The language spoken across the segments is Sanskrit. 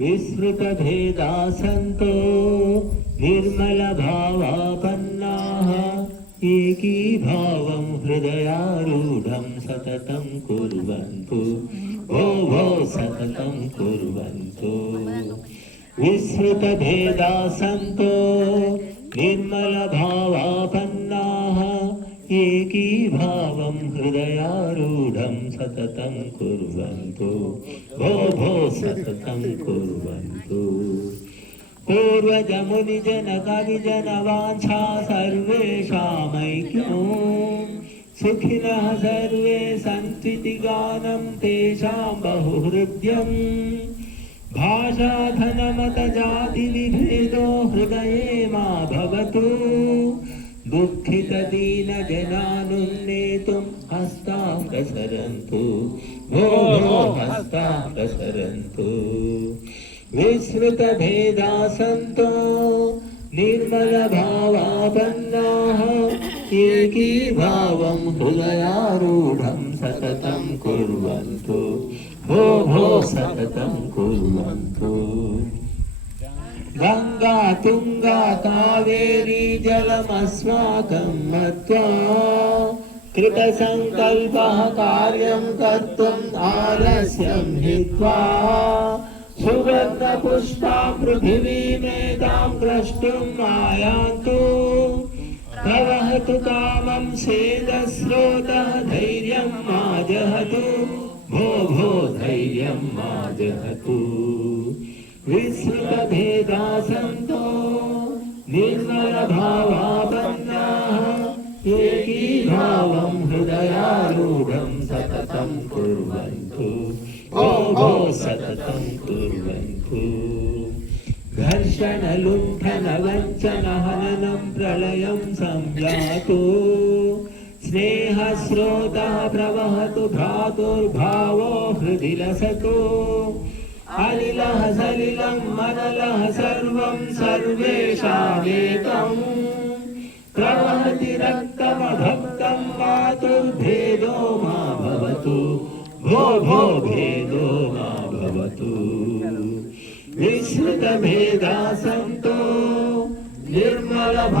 विस्मृतभेदा सन्तो निर्मलभावापन्नाः एकीभावं हृदयारूढं सततं कुर्वन्तु भो भो सततं कुर्वन्तु विस्मृतभेदा सन्तो निर्मलभावापन्नाः एकीभावं हृदयारूढं सततं कुर्वन्तु भो भो सततं कुर्वन्तु पूर्वजमुनिजनकविजनवाञ्छा सर्वेषामैक्यो सुखिनः सर्वे सन्त्विति गानं तेषां बहुहृद्यम् भाषाधनमतजातिविभेदो हृदये मा भवतु दुःखितदीनजनानुन्नेतुं हस्तां प्रसरन्तु भो भो हस्तां प्रसरन्तु विस्मृतभेदा सन्तो निर्मलभावापन्नाः एकीभावं हृदयारूढं सततं कुर्वन्तु भो भो सततं कुर्वन्तु गंगा तुंगा कावेरी जलमस्माकं मत्वा कृतसंकल्पः कार्यं कर्तुम् आलस्यं हित्वा सुवर्णपुष्पा पृथिवीमेतां द्रष्टुम् आयान्तु प्रवहतु कामं सेदस्रोतः धैर्यं मा जहतु भो भो धैर्यं मा जहतु विस्मृतभेदा सन्तो निर्मलभावापन्नाः एकीभावं हृदयारूढं सततं कुर्वन्तु भो भो सततं कुर्वन्तु घर्षणलुण्ठनवञ्चनहननं प्रलयं संयातु स्नेहस्रोतः प्रवहतु भ्रातुर्भावो हृदि लसतु अनिलः सलिलं मनलः सर्वं सर्वेषामेकम् प्रवहति रक्तमभक्तं मातुर्भेदो मा भवतु भो भो भेदो मा भवतु विस्मृतभेदा सन्तो निर्मलभावापन्नाः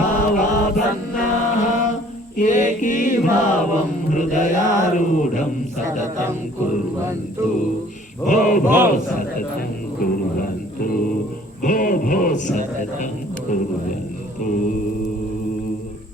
एकीभावं हृदयारूढं सततं कुर्वन्तु भो भो सततं कुर्वन्तु भो भो सततं कुर्वन्तु।